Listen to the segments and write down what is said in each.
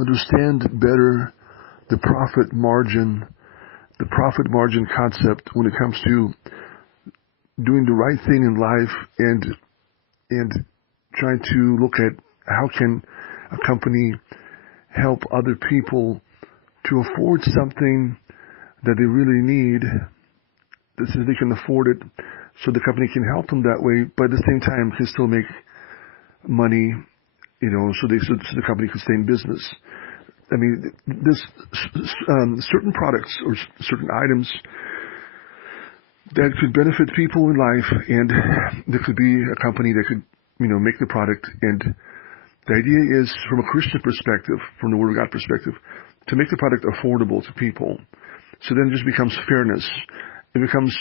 understand better the profit margin concept when it comes to doing the right thing in life and trying to look at how can a company help other people to afford something that they really need, so they can afford it, so the company can help them that way, but at the same time can still make money, so the company can stay in business. I mean, there's certain products or certain items that could benefit people in life, and there could be a company that could, make the product. And the idea is, from a Christian perspective, from the Word of God perspective, to make the product affordable to people. So then it just becomes fairness. It becomes,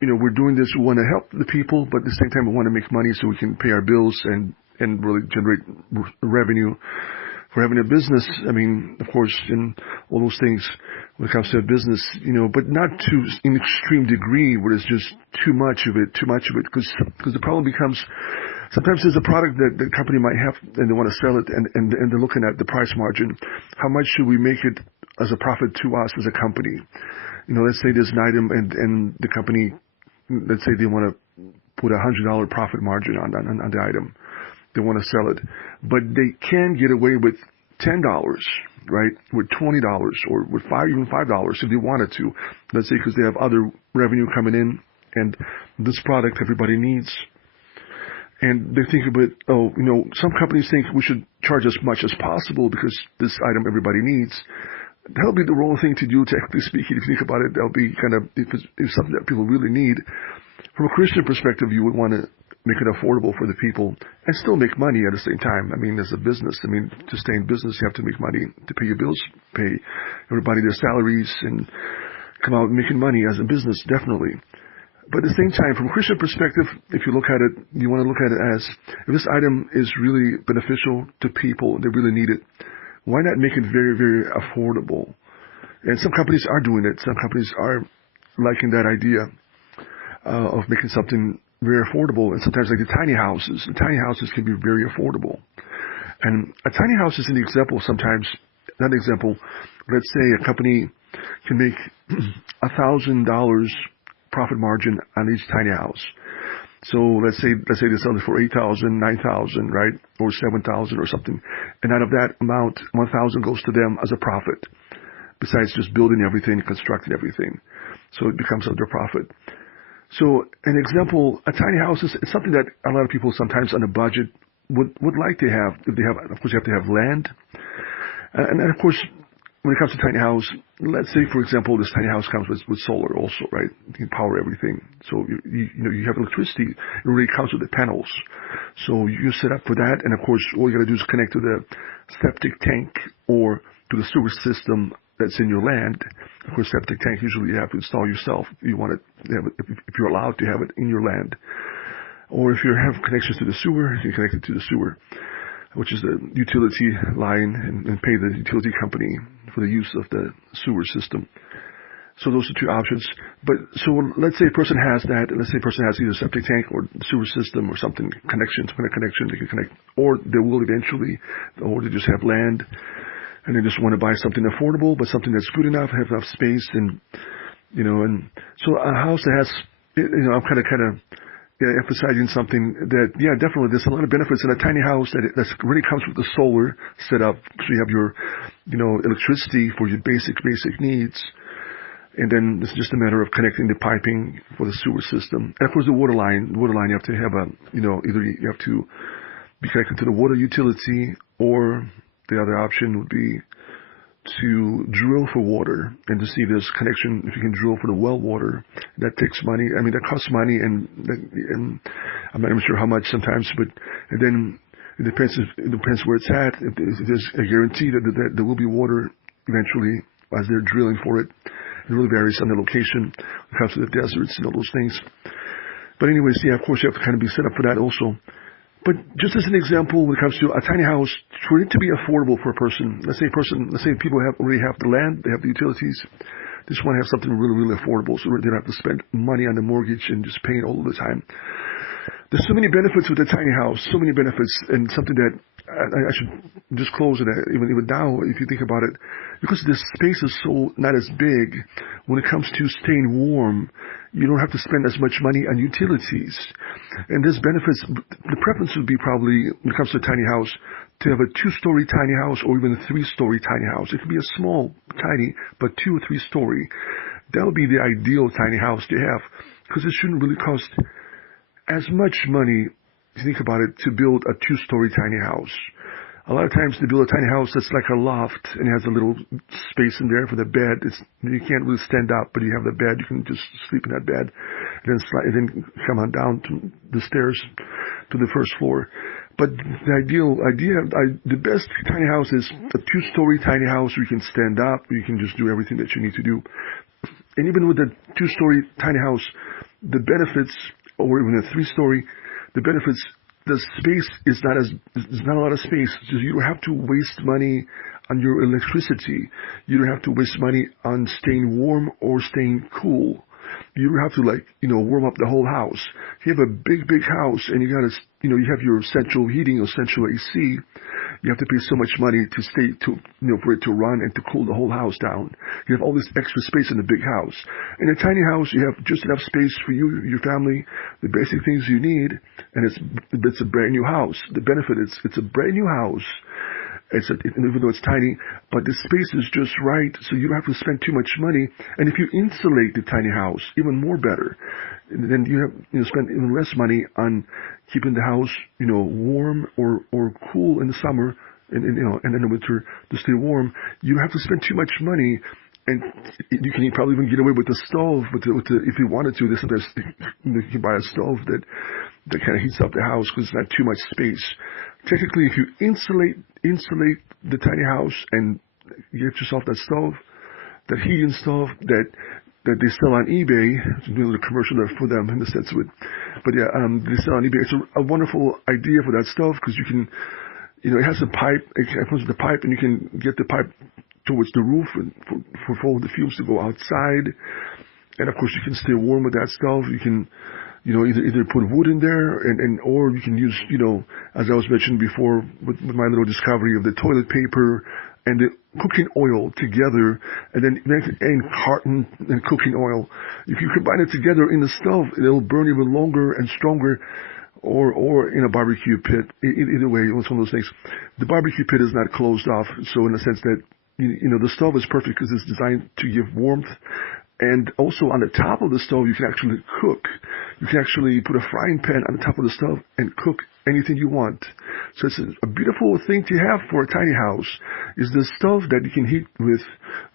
we're doing this, we want to help the people, but at the same time we want to make money so we can pay our bills and really generate revenue. For having a business, I mean, of course, in all those things when it comes to a business, but not to an extreme degree where it's just too much of it, because the problem becomes, sometimes there's a product that the company might have and they want to sell it, and they're looking at the price margin. How much should we make it as a profit to us as a company? Let's say there's an item and the company, let's say they want to put $100 profit margin on the item. They want to sell it, but they can get away with $10, right? With $20 or with even $5 if they wanted to. Let's say because they have other revenue coming in, and this product everybody needs. And they think about, some companies think we should charge as much as possible because this item everybody needs. That'll be the wrong thing to do, technically speaking. If you think about it, that'll be kind of, if it's something that people really need. From a Christian perspective, you would want to make it affordable for the people and still make money at the same time. I mean, as a business, to stay in business, you have to make money to pay your bills, pay everybody their salaries, and come out making money as a business, definitely. But at the same time, from a Christian perspective, if you look at it, you want to look at it as, if this item is really beneficial to people, they really need it, why not make it very, very affordable? And some companies are doing it. Some companies are liking that idea of making something very affordable. And sometimes like the tiny houses can be very affordable. And a tiny house is an example sometimes, not an example, let's say a company can make $1,000 profit margin on each tiny house. So let's say they sell it for $8,000, $9,000, right? Or $7,000 or something. And out of that amount, $1,000 goes to them as a profit, besides just building everything, constructing everything. So it becomes their profit. So an example, a tiny house is something that a lot of people sometimes on a budget would like to have. If they have, of course, you have to have land. And of course, when it comes to tiny house, let's say, for example, this tiny house comes with solar also, right? You can power everything. So you have electricity. It already comes with the panels. So you set up for that, and of course, all you got to do is connect to the septic tank or to the sewer system that's in your land. Of course, septic tank usually you have to install yourself. You want to have it, if you're allowed to have it in your land, or if you have connections to the sewer, you can connect it to the sewer, which is the utility line, and pay the utility company for the use of the sewer system. So those are two options. But so let's say a person has that, and let's say a person has either a septic tank or sewer system or something, connection they can connect, or they will eventually, or they just have land, and they just want to buy something affordable, but something that's good enough, have enough space, and so a house that has, I'm kind of emphasizing something that, definitely there's a lot of benefits in a tiny house that really comes with the solar setup. So you have your, electricity for your basic needs. And then it's just a matter of connecting the piping for the sewer system. And of course the water line you have to have either you have to be connected to the water utility, or the other option would be to drill for water and to see if there's connection, if you can drill for the well water. That takes money. I mean, that costs money, and I'm not even sure how much sometimes, but and then it depends where it's at. If there's a guarantee that there will be water eventually as they're drilling for it. It really varies on the location. When it comes to the deserts and all those things. But anyways, of course you have to kind of be set up for that also. But just as an example, when it comes to a tiny house, for it to be affordable for a person, let's say people already have the land, they have the utilities, they just want to have something really, really affordable, so they don't have to spend money on the mortgage and just paying all the time. There's so many benefits with a tiny house, so many benefits, and something that I should just close it. Even now, if you think about it, because the space is so not as big, when it comes to staying warm, you don't have to spend as much money on utilities. And there's benefits. The preference would be probably, when it comes to a tiny house, to have a 2-story tiny house or even a 3-story tiny house. It could be a small, tiny, but 2 or 3-story. That would be the ideal tiny house to have, because it shouldn't really cost as much money, if you think about it, to build a 2-story tiny house. A lot of times to build a tiny house that's like a loft and it has a little space in there for the bed. You can't really stand up, but you have the bed. You can just sleep in that bed and then come on down to the stairs to the first floor. But the best tiny house is a 2-story tiny house where you can stand up, where you can just do everything that you need to do. And even with a 2-story tiny house, the benefits, or even a 3-story, the benefits, the space is not a lot of space. So you don't have to waste money on your electricity. You don't have to waste money on staying warm or staying cool. You don't have to warm up the whole house. If you have a big house and you have your central heating or central AC, you have to pay so much money for it to run and to cool the whole house down. You have all this extra space in the big house. In a tiny house, you have just enough space for you, your family, the basic things you need, and it's a brand new house. The benefit is it's a brand new house. Even though it's tiny, but the space is just right, so you don't have to spend too much money. And if you insulate the tiny house, even more better, then you spend even less money on keeping the house, warm or cool in the summer, and in the winter to stay warm. You don't have to spend too much money. And you can probably even get away with the stove, if you wanted to. Sometimes you can buy a stove that kind of heats up the house because it's not too much space. Technically, if you insulate the tiny house and you get yourself that stove, that heating stove that they sell on eBay, doing a commercial there for them in the sense of it. But yeah, they sell on eBay. It's a wonderful idea for that stove because you can, it has a pipe. It comes with the pipe, and you can get the pipe towards the roof and for all the fumes to go outside. And of course, you can stay warm with that stove. You can, either put wood in there or you can use, as I was mentioning before with my little discovery of the toilet paper and the cooking oil together, and then carton and cooking oil. If you combine it together in the stove, it'll burn even longer and stronger. Or in a barbecue pit. Either way, it's one of those things. The barbecue pit is not closed off, so in the sense that the stove is perfect because it's designed to give warmth. And also on the top of the stove, you can actually cook. You can actually put a frying pan on the top of the stove and cook anything you want. So it's a beautiful thing to have for a tiny house, is the stove that you can heat with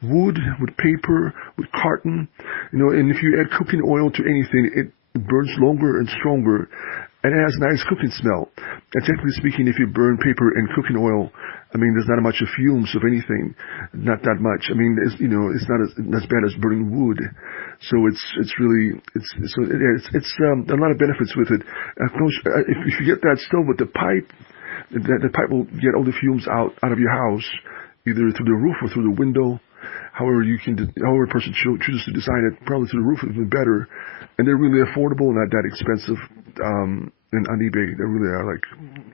wood, with paper, with carton. And if you add cooking oil to anything, it burns longer and stronger. And it has a nice cooking smell. And technically speaking, if you burn paper and cooking oil, there's not much of fumes of anything. Not that much. It's not as bad as burning wood. So it's a lot of benefits with it. Of course, if you get that stove with the pipe, the pipe will get all the fumes out of your house, either through the roof or through the window. However a person chooses to design it, probably through the roof would be better. And they're really affordable, not that expensive. And on eBay, they really are. Like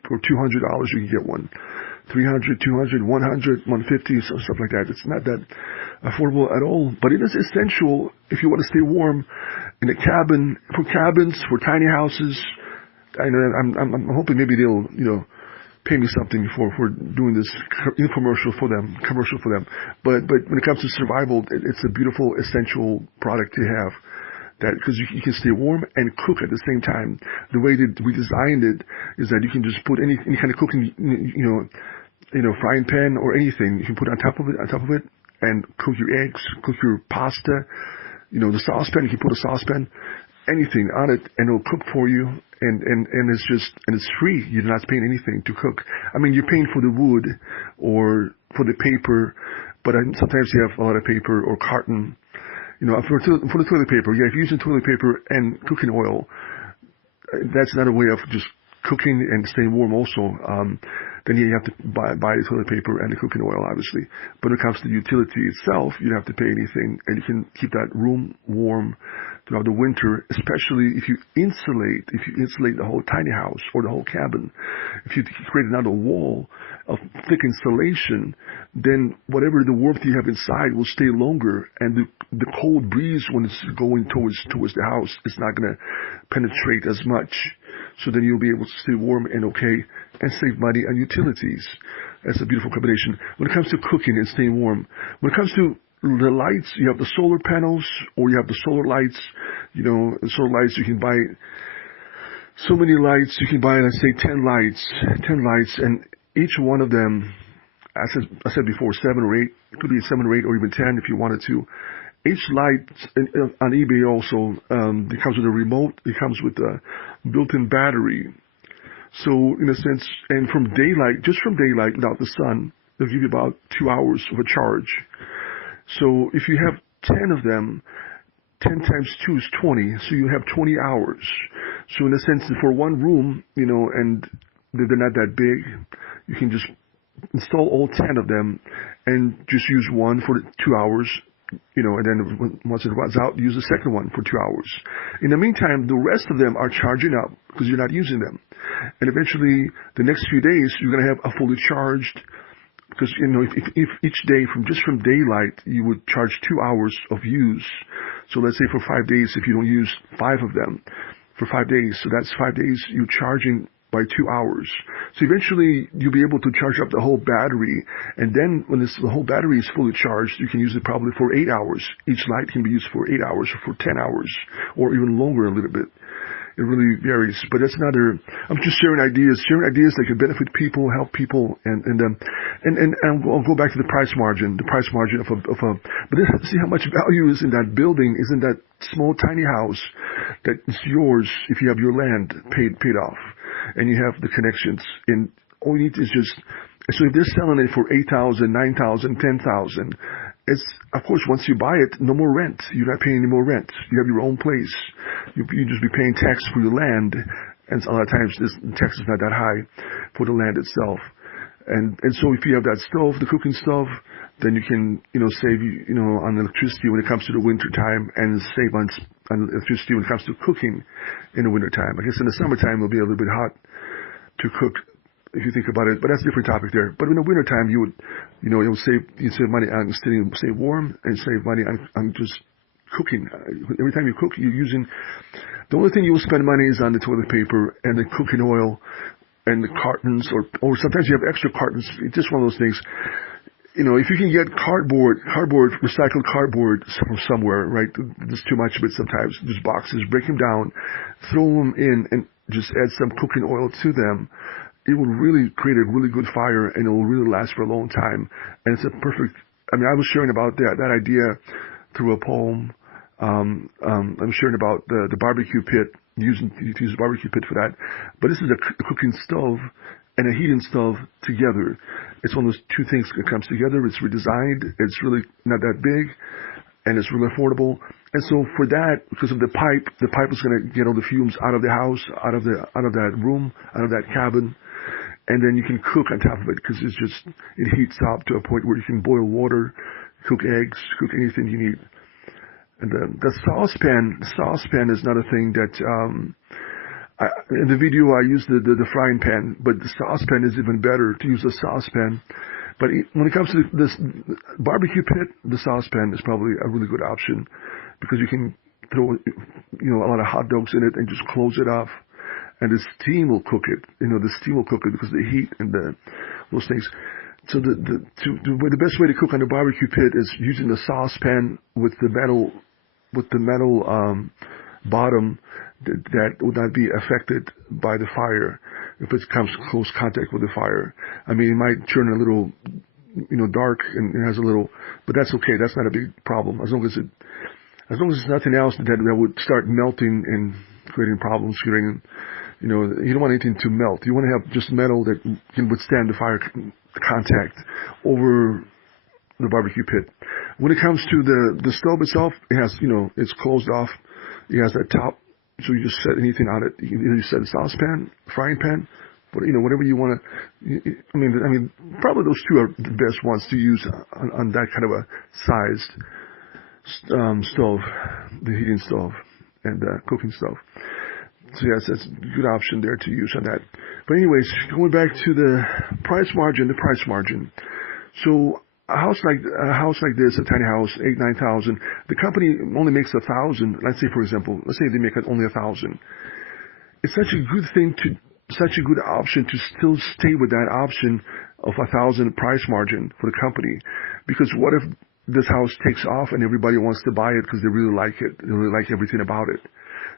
for $200, you can get one. $300, $200, $100, $150, stuff like that. It's not that affordable at all, but it is essential if you want to stay warm in a cabin, for cabins, for tiny houses. I'm hoping maybe they'll pay me something for doing this commercial for them. But when it comes to survival, it's a beautiful essential product to have. That because you can stay warm and cook at the same time. The way that we designed it is that you can just put any kind of cooking, frying pan or anything you can put on top of it, and cook your eggs, cook your pasta. The saucepan, you can put a saucepan, anything on it, and it'll cook for you. And it's free. You're not paying anything to cook. You're paying for the wood or for the paper, but sometimes you have a lot of paper or carton. For the toilet paper, if you're using toilet paper and cooking oil, that's not a way of just cooking and staying warm also. then you have to buy the toilet paper and the cooking oil, obviously. But when it comes to the utility itself, you don't have to pay anything, and you can keep that room warm throughout the winter, especially if you insulate the whole tiny house or the whole cabin. If you create another wall of thick insulation, then whatever the warmth you have inside will stay longer, and the cold breeze when it's going towards the house is not going to penetrate as much. So then you'll be able to stay warm and okay and save money on utilities. That's a beautiful combination. When it comes to cooking and staying warm, when it comes to the lights, you have the solar panels or you have the solar lights. You know, the solar lights, you can buy so many lights. You can buy, let's say, 10 lights, and each one of them, I said before, 7 or 8. It could be 7 or 8 or even 10 if you wanted to. Each light on eBay also, it comes with a remote. It comes with a built-in battery. So in a sense, and from daylight, just from daylight without the sun, they'll give you about 2 hours of a charge. So if you have 10 of them, 10 times 2 is 20. So you have 20 hours. So in a sense, for one room, you know, and they're not that big, you can just install all 10 of them and just use one for 2 hours. You know, and then once it runs out, use the second one for 2 hours. In the meantime, the rest of them are charging up because you're not using them. And eventually, the next few days, you're going to have a fully charged, because, you know, if each day from daylight, you would charge 2 hours of use. So let's say for 5 days, if you don't use 5 of them for 5 days, so that's 5 days you're charging by 2 hours. So eventually you'll be able to charge up the whole battery, and then when the whole battery is fully charged, you can use it probably for 8 hours. Each light can be used for 8 hours or for 10 hours or even longer a little bit. It really varies, but that's another. I'm just sharing ideas that can benefit people, help people, and I'll go back to the price margin. The price margin of a. But see how much value is in that building, is in that small tiny house that is yours if you have your land paid off, and you have the connections. And all you need is just. So if they're selling it for 8,000, 9,000, 10,000. It's, of course, once you buy it, no more rent. You're not paying any more rent. You have your own place. You just be paying tax for your land, and a lot of times this tax is not that high for the land itself. And so if you have that stove, the cooking stove, then you can, you know, save, you know, on electricity when it comes to the winter time, and save on electricity when it comes to cooking in the winter time. I guess in the summertime it'll be a little bit hot to cook, if you think about it, but that's a different topic there. But in the wintertime, you'd save money on staying warm, and save money on just cooking. Every time you cook, you're using, the only thing you will spend money is on the toilet paper and the cooking oil and the cartons, or sometimes you have extra cartons. It's just one of those things. You know, if you can get recycled cardboard from somewhere, right? There's too much of it sometimes. Just boxes, break them down, throw them in, and just add some cooking oil to them. It will really create a really good fire, and it will really last for a long time. And it's a perfect. I mean, I was sharing about that idea through a poem. I'm sharing about the barbecue pit, using the barbecue pit for that. But this is a cooking stove and a heating stove together. It's one of those two things that comes together. It's redesigned. It's really not that big, and it's really affordable. And so for that, because of the pipe is going to get all the fumes out of the house, out of that room, out of that cabin. And then you can cook on top of it, because it heats up to a point where you can boil water, cook eggs, cook anything you need. And the saucepan is another thing that, in the video I used the frying pan, but the saucepan is even better to use a saucepan. But when it comes to this barbecue pit, the saucepan is probably a really good option, because you can throw, you know, a lot of hot dogs in it and just close it off. And the steam will cook it. You know, the steam will cook it because of the heat and those things. So the best way to cook on the barbecue pit is using the saucepan with the metal bottom that would not be affected by the fire if it comes close contact with the fire. I mean, it might turn a little, you know, dark, and it has a little, but that's okay. That's not a big problem as long as it's nothing else that would start melting and creating problems, you know, you don't want anything to melt. You want to have just metal that can withstand the fire contact over the barbecue pit. When it comes to the stove itself, it has, you know, it's closed off. It has that top, so you just set anything on it. You set a saucepan, frying pan, But whatever you want to. I mean, probably those two are the best ones to use on that kind of a sized stove, the heating stove and cooking stove. So yes, that's a good option there to use on that. But anyways, going back to the price margin. So a house like this, a tiny house, 8,000-9,000. The company only makes 1,000. Let's say, for example, they make only 1,000. It's such a good option to still stay with that option of 1,000 price margin for the company. Because what if this house takes off and everybody wants to buy it because they really like it, they really like everything about it.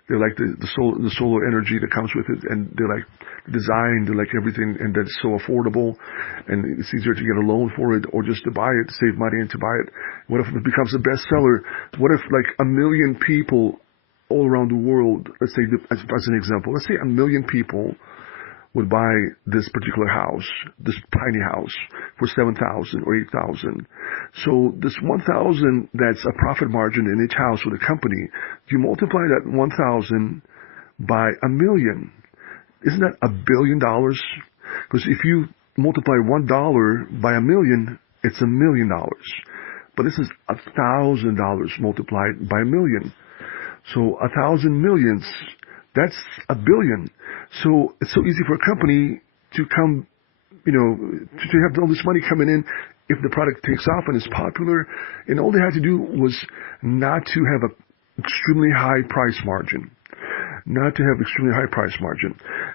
They like the solar energy that comes with it, and they like the design, they like everything, and that's so affordable, and it's easier to get a loan for it or just to buy it, save money and to buy it. What if it becomes a bestseller? What if like 1 million people all around the world, let's say, as an example, let's say 1 million people would buy this particular house, this tiny house, for 7,000 or 8,000. So this 1,000, that's a profit margin in each house for the company. You multiply that 1,000 by 1 million. Isn't that $1 billion? Because if you multiply $1 by 1 million, it's $1 million. But this is $1,000 multiplied by 1 million. So 1,000 millions, that's $1 billion. So it's so easy for a company to come, to have all this money coming in if the product takes off and is popular. And all they had to do was not to have an extremely high price margin.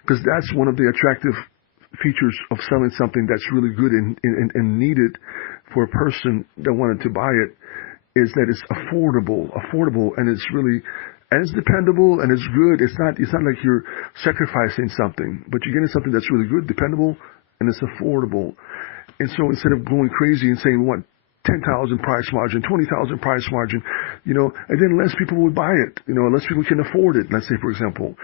Because that's one of the attractive features of selling something that's really good and needed for a person that wanted to buy it, is that it's affordable, and it's really, and it's dependable, and it's good. It's not like you're sacrificing something, but you're getting something that's really good, dependable, and it's affordable. And so instead of going crazy and saying we want 10,000 price margin, 20,000 price margin, and then less people would buy it, less people can afford it, let's say, for example.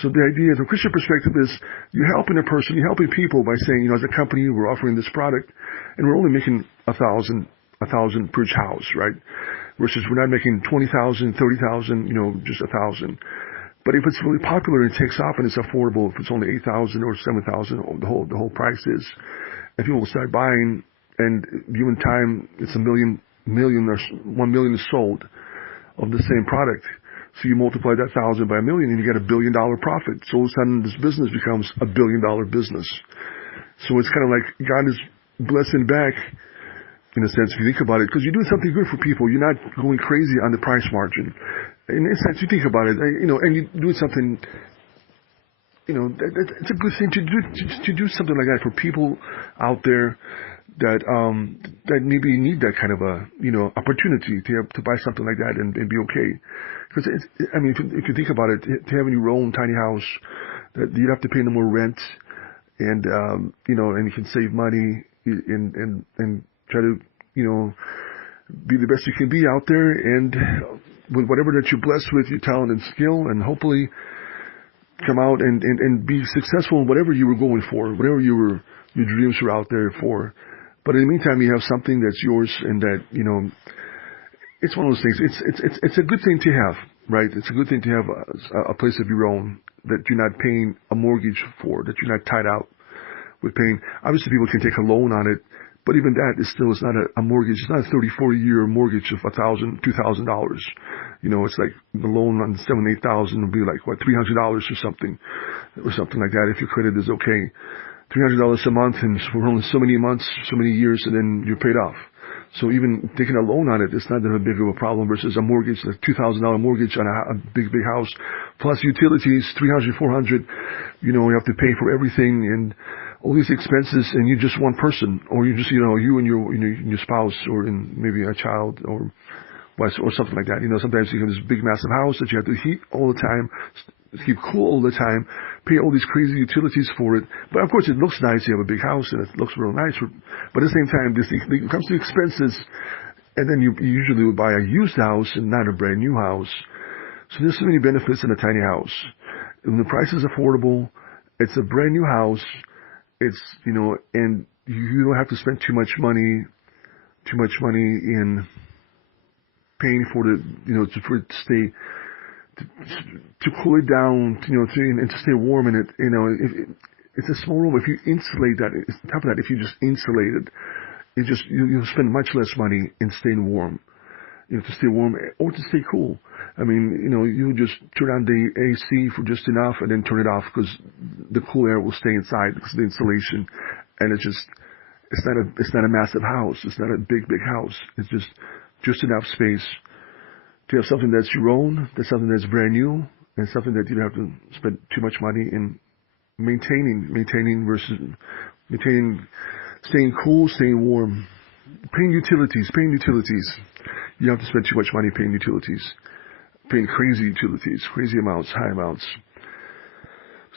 So the idea from a Christian perspective is you're helping a person, you're helping people by saying, as a company, we're offering this product, and we're only making 1,000 per each house, right? Versus we're not making 20,000, 30,000, just 1,000. But if it's really popular and it takes off and it's affordable, if it's only 8,000 or 7,000, the whole price is, and people will start buying, and given time, it's 1 million is sold of the same product. So you multiply that 1,000 by 1 million, and you get $1 billion profit. So all of a sudden, this business becomes $1 billion business. So it's kind of like God is blessing back, in a sense, if you think about it, because you're doing something good for people. You're not going crazy on the price margin. In a sense, you think about it, and you're doing something. It's a good thing to do something like that for people out there that maybe need that kind of a opportunity to buy something like that and be okay. Because if you think about it, to have your own tiny house, that you don't have to pay no more rent, and and you can save money and try to be the best you can be out there, and with whatever that you're blessed with, your talent and skill, and hopefully come out and be successful in whatever you were going for, whatever your dreams were out there for. But in the meantime, you have something that's yours, and that it's one of those things. It's a good thing to have, right? It's a good thing to have a place of your own that you're not paying a mortgage for, that you're not tied out with paying. Obviously, people can take a loan on it, but even that is not a mortgage. It's not a 34-year mortgage of $1,000, $2,000. It's like the loan on $7,000-8,000 would be like, what, $300 or something like that, if your credit is okay. $300 a month, and for only so many months, so many years, and then you're paid off. So even taking a loan on it, it's not that big of a problem versus a mortgage, a $2,000 mortgage on a big house, plus utilities, $300, $400. You have to pay for everything and all these expenses, and you're just one person, or you just you and your spouse, or maybe a child, or something like that. Sometimes you have this big massive house that you have to heat all the time, keep cool all the time, pay all these crazy utilities for it. But of course, it looks nice. You have a big house, and it looks real nice. But at the same time, it comes to expenses, and then you usually would buy a used house and not a brand new house. So there's so many benefits in a tiny house. When the price is affordable, it's a brand new house. It's and you don't have to spend too much money in paying for for it to stay, to cool it down, and to stay warm in it. it's a small room. If you insulate that, on top of that, if you just insulate it, you'll spend much less money in staying warm. To stay warm or to stay cool. I mean, you just turn on the AC for just enough and then turn it off because the cool air will stay inside because of the insulation. And it's not a massive house. It's not a big house. It's just enough space to have something that's your own, that's something that's brand new, and something that you don't have to spend too much money in maintaining, staying cool, staying warm. Paying utilities. You don't have to spend too much money paying utilities. Paying crazy utilities, crazy amounts, high amounts.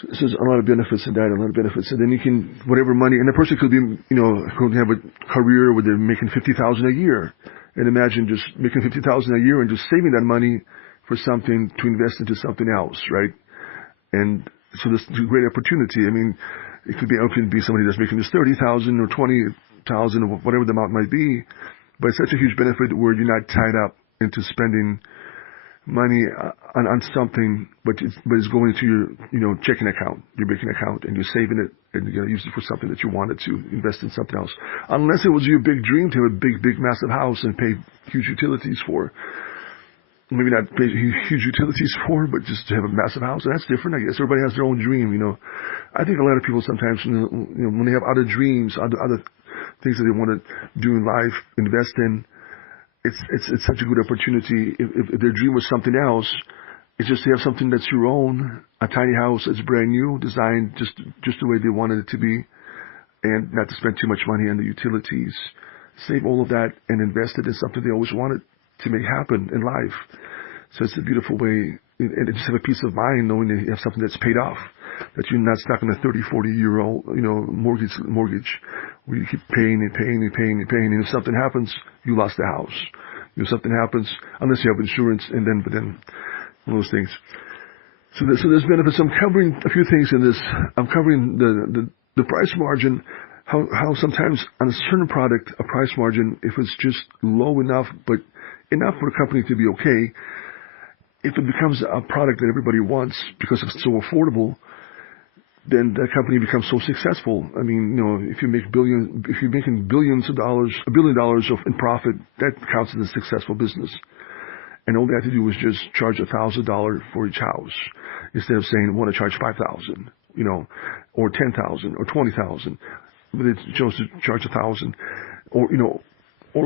So there's a lot of benefits in that, a lot of benefits. And then you can, whatever money, and a person could be, could have a career where they're making $50,000 a year. And imagine just making $50,000 a year and just saving that money for something to invest into something else, right? And so there's a great opportunity. I mean, it could be somebody that's making just $30,000 or $20,000 or whatever the amount might be. But it's such a huge benefit where you're not tied up into spending money on something, but it's going into your checking account, your banking account, and you're saving it, and you're going to use it for something that you wanted to invest in something else. Unless it was your big dream to have a big massive house and pay huge utilities for. Maybe not pay huge utilities for, but just to have a massive house. And that's different, I guess. Everybody has their own dream, I think a lot of people sometimes, when they have other dreams, other things that they want to do in life, invest in, it's such a good opportunity. If their dream was something else, it's just to have something that's your own, a tiny house that's brand new, designed just the way they wanted it to be, and not to spend too much money on the utilities. Save all of that and invest it in something they always wanted to make happen in life. So it's a beautiful way, and just have a peace of mind knowing that you have something that's paid off, that you're not stuck in a 30, 40-year-old, mortgage, where you keep paying, and if something happens, you lost the house. If something happens, unless you have insurance, but then one of those things. So there's benefits. I'm covering a few things in this. I'm covering the price margin, how sometimes on a certain product, a price margin, if it's just low enough, but enough for the company to be okay, if it becomes a product that everybody wants because it's so affordable, then that company becomes so successful. I mean, if you're making billions of dollars, $1 billion in profit, that counts as a successful business. And all they have to do is just charge $1,000 for each house, instead of saying, I want to charge $5,000, or $10,000 or $20,000. But they chose to charge $1,000, or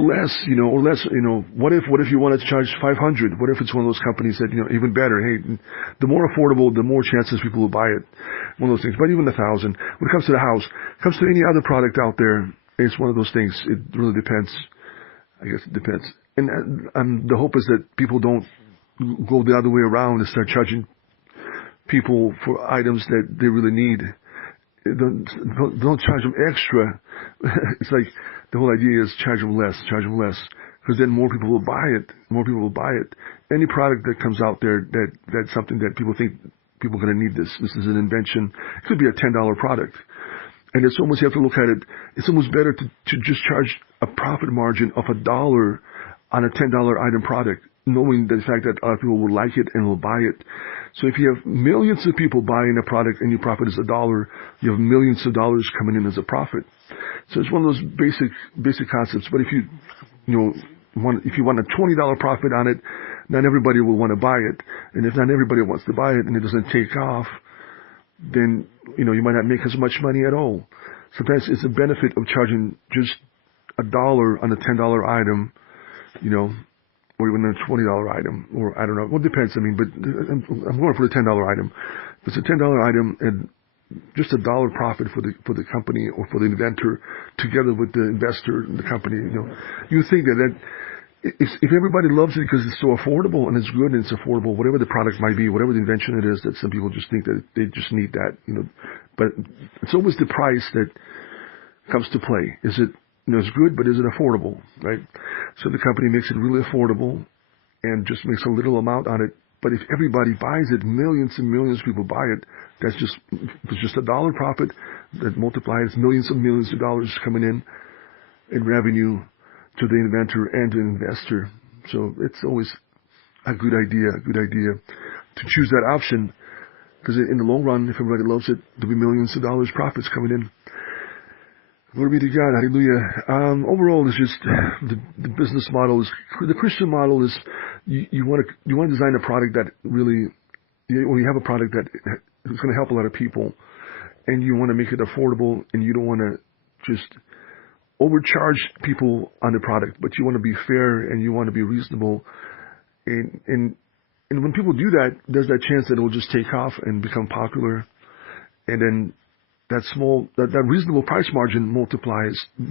less. What if you wanted to charge $500? What if it's one of those companies that, even better, hey, the more affordable, the more chances people will buy it. One of those things. But even $1,000. When it comes to the house, comes to any other product out there, it's one of those things. It really depends. I guess it depends. And the hope is that people don't go the other way around and start charging people for items that they really need. Don't charge them extra. It's like the whole idea is charge them less, because then more people will buy it. Any product that comes out there that's something that people think people are going to need this. This is an invention. It could be a $10 product. And it's almost, you have to look at it, it's almost better to just charge a profit margin of $1 on a $10 item product, knowing the fact that other people will like it and will buy it. So if you have millions of people buying a product and your profit is $1, you have millions of dollars coming in as a profit. So it's one of those basic concepts. But if you want a $20 profit on it, not everybody will want to buy it. And if not everybody wants to buy it and it doesn't take off, then, you might not make as much money at all. Sometimes it's a benefit of charging just $1 on a $10 item, or even a $20 item, or I don't know. Well, it depends. I mean, but I'm going for the $10 item. If it's a $10 item and just $1 profit for the company or for the inventor, together with the investor and the company, you think that if everybody loves it because it's so affordable and it's good and it's affordable, whatever the product might be, whatever the invention it is, that some people just think that they just need that, But it's always the price that comes to play. Is it? It's good, but is it affordable, right? So the company makes it really affordable and just makes a little amount on it. But if everybody buys it, millions and millions of people buy it, it's just $1 profit that multiplies millions of dollars coming in revenue to the inventor and the investor. So it's always a good idea to choose that option Because in the long run, if everybody loves it, there'll be millions of dollars profits coming in. Glory be to God, hallelujah. Overall, it's just the business model is the Christian model is you want to design a product that really, when you have a product that is going to help a lot of people, and you want to make it affordable, and you don't want to just overcharge people on the product, but you want to be fair and you want to be reasonable, and when people do that, there's that chance that it will just take off and become popular, and then that reasonable price margin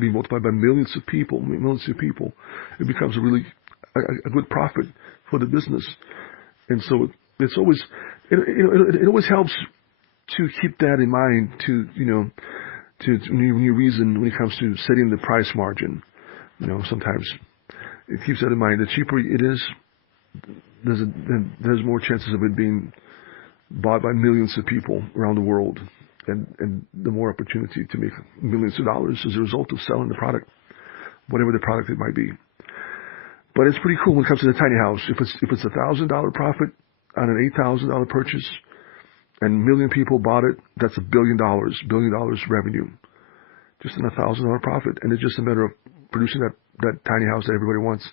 be multiplied by millions of people. It becomes a really a good profit for the business, and so it always helps to keep that in mind. When you reason when it comes to setting the price margin, sometimes it keeps that in mind. The cheaper it is, there's more chances of it being bought by millions of people around the world, and the more opportunity to make millions of dollars as a result of selling the product, whatever the product it might be. But it's pretty cool when it comes to the tiny house. If it's $1,000 profit on an $8,000 purchase, and 1 million people bought it, that's $1 billion revenue, just in $1,000 profit. And it's just a matter of producing that tiny house that everybody wants.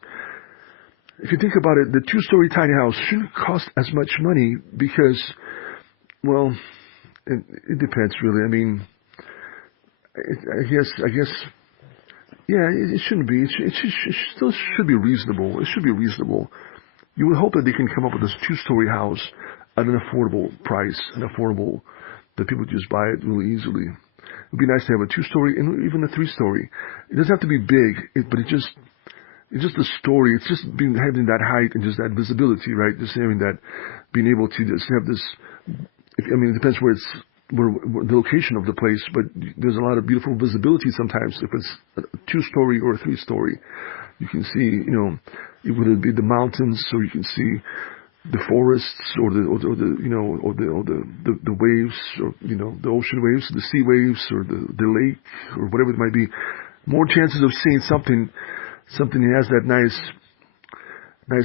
If you think about it, the 2-story tiny house shouldn't cost as much money because, well, it depends really. I mean, I guess, yeah, it shouldn't be. It still should be reasonable. It should be reasonable. You would hope that they can come up with this 2-story house at an affordable price, that people just buy it really easily. It would be nice to have a 2-story and even a 3-story. It doesn't have to be big, but it's just the story. It's just having that height and just that visibility, right? Just having that, being able to just have this. It depends where the location of the place, but there's a lot of beautiful visibility sometimes. If it's a 2-story or a 3-story, you can see, whether it be the mountains, or you can see the forests, or the waves, or the ocean waves, the sea waves, or the lake, or whatever it might be. More chances of seeing something that has that nice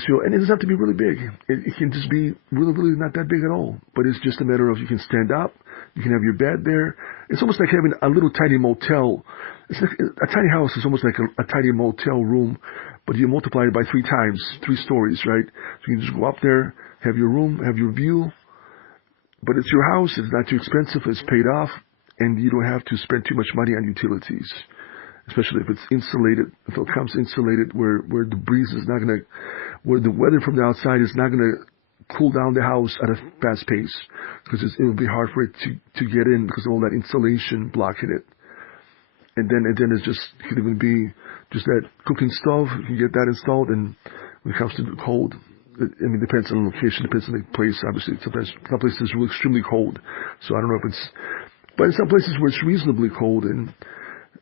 feel, and it doesn't have to be really big. It can just be really, really not that big at all. But it's just a matter of you can stand up, you can have your bed there. It's almost like having a little tiny motel. It's like a tiny house is almost like a tiny motel room, but you multiply it by 3 times, 3 stories, right? So you can just go up there, have your room, have your view, but it's your house. It's not too expensive. It's paid off, and you don't have to spend too much money on utilities, especially if it's insulated. If it comes insulated, where the breeze is not gonna, where the weather from the outside is not gonna cool down the house at a fast pace, because it will be hard for it to get in because of all that insulation blocking it. And then it's just, it could even be just that cooking stove. You can get that installed, and when it comes to the cold, it depends on the location, depends on the place. Obviously, sometimes some places are extremely cold, so I don't know if it's, but in some places where it's reasonably cold, and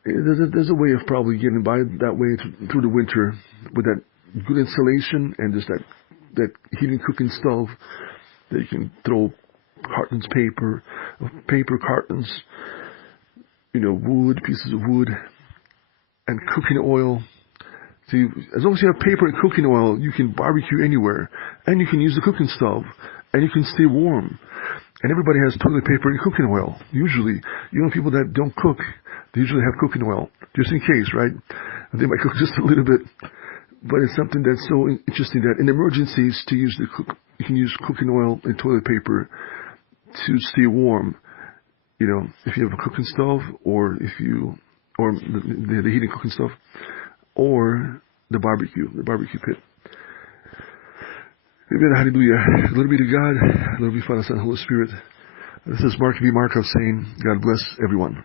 there's a way of probably getting by that way through the winter with that good insulation and just that heating cooking stove that you can throw cartons, paper cartons, wood, pieces of wood, and cooking oil. See, as long as you have paper and cooking oil, you can barbecue anywhere, and you can use the cooking stove, and you can stay warm. And everybody has toilet paper and cooking oil. Usually, people that don't cook, they usually have cooking oil, just in case, right? They might cook just a little bit, but it's something that's so interesting that in emergencies, you can use cooking oil and toilet paper to stay warm. If you have a cooking stove, or the heating cooking stove, or the barbecue pit. Amen. Hallelujah. Glory be to God. Glory be to the Father, Son, and Holy Spirit. This is Markov saying, God bless everyone.